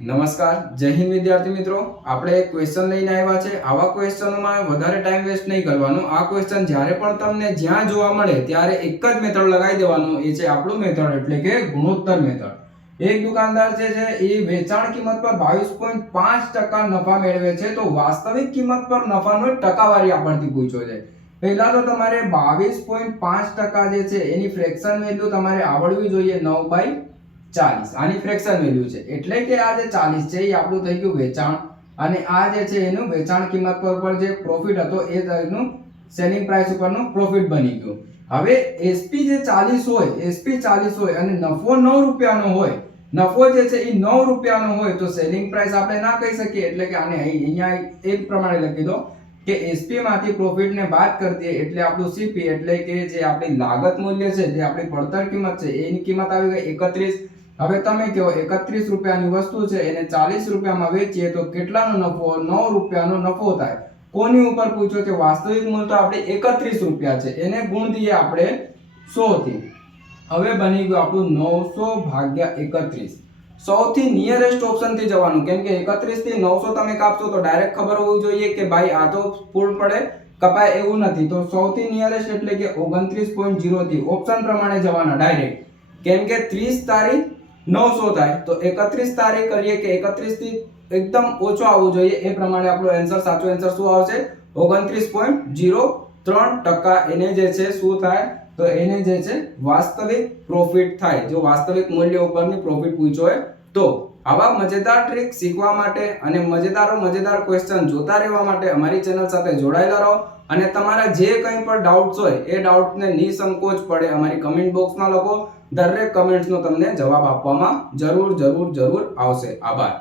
નમસ્કાર, જય હિન્દ વિદ્યાર્થી મિત્રો. આપણે એક ક્વેશ્ચન લઈને આવ્યા છે. આવા ક્વેશ્ચનોમાં વધારે ટાઈમ વેસ્ટ નહીં કરવાનો. આ ક્વેશ્ચન જ્યારે પણ તમને જ્યાં જોવા મળે ત્યારે એક જ મેથડ લગાવી દેવાનો. એ છે આપણું મેથડ એટલે કે ગુણોત્તર મેથડ. એક દુકાનદાર જે છે એ વેચાણ કિંમત પર 22.5% નફા મેળવે છે, તો વાસ્તવિક કિંમત પર નફાનો ટકાવારી આપણથી પૂછ્યો છે. પહેલા તો તમારે 22.5% જે છે એની ફ્રેક્શન વેલ્યુ તમારે આવડવી જોઈએ 9/40. આની ફ્રેક્શન વેલ્યુ છે એટલે કે આ જે 40 છે એ આપણું થઈ ગયું વેચાણ, અને આ જે છે એનું વેચાણ કિંમત પર જે પ્રોફિટ હતો એ એનું સેલિંગ પ્રાઇસ ઉપરનો પ્રોફિટ બની ગયો. હવે એસપી જે 40 હોય, એસપી 40 હોય અને નફો 9 રૂપિયાનો હોય, નફો જે છે એ 9 રૂપિયાનો હોય, તો સેલિંગ પ્રાઇસ આપણે ના કહી શકીએ. એટલે કે આને અહીંયા એક પ્રમાણે લખી દો કે એસપી માંથી પ્રોફિટ ને બાદ કરી દઈએ એટલે આપણું સીપી એટલે કે જે આપણી લાગત મૂલ્ય છે, જે આપણી પડતર કિંમત છે એની કિંમત આવી ગઈ 31. હવે તમે કહો 31 રૂપિયાની વસ્તુ છે એને 40 રૂપિયામાં વેચીએ તો કેટલાનો નફો? 9 રૂપિયાનો નફો થાય. કોની ઉપર પૂછ્યો છે? વાસ્તવિક મૂલ્ય તો આપણે 31 રૂપિયા છે, એને ગુણ દઈએ આપણે 100 થી. હવે બની ગયું આપણું 900 ભાગ્યા 31. સૌથી નિયરેસ્ટ ઓપ્શન થી જવાનું, કેમ કે 31 થી 900 તમે કાપશો તો ડાયરેક્ટ ખબર હોવી જોઈએ કે ભાઈ આ તો પૂર્ણ પડે કપાય એવું નથી. તો સૌથી નિયરેસ્ટ એટલે કે 29.0 થી ઓપ્શન પ્રમાણે જવાના ડાયરેક્ટ, કેમ કે 30 તારીખ 900 થાય તો 31 તારીખ કરીએ કે 31 થી એકદમ ઓછો આવવું જોઈએ. એ પ્રમાણે આપણો આન્સર, સાચો આન્સર શું આવશે? 29.03%. એને જે છે શું થાય? તો એને જે છે વાસ્તવિક પ્રોફિટ થાય, જો વાસ્તવિક મૂલ્ય ઉપરની પ્રોફિટ પૂછ્યો હોય તો. આવા મજેદાર ટ્રીક શીખવા માટે અને મજેદાર ક્વેશ્ચન જોતા રહેવા માટે અમારી ચેનલ સાથે જોડાયેલા રહો. અને તમારા જે કંઈ પણ ડાઉટ્સ હોય એ ડાઉટને નિસંકોચ પડે અમારી કમેન્ટ બોક્સમાં લખો. દરેક કમેન્ટ્સનો તમને જવાબ આપવામાં જરૂર આવશે. આભાર.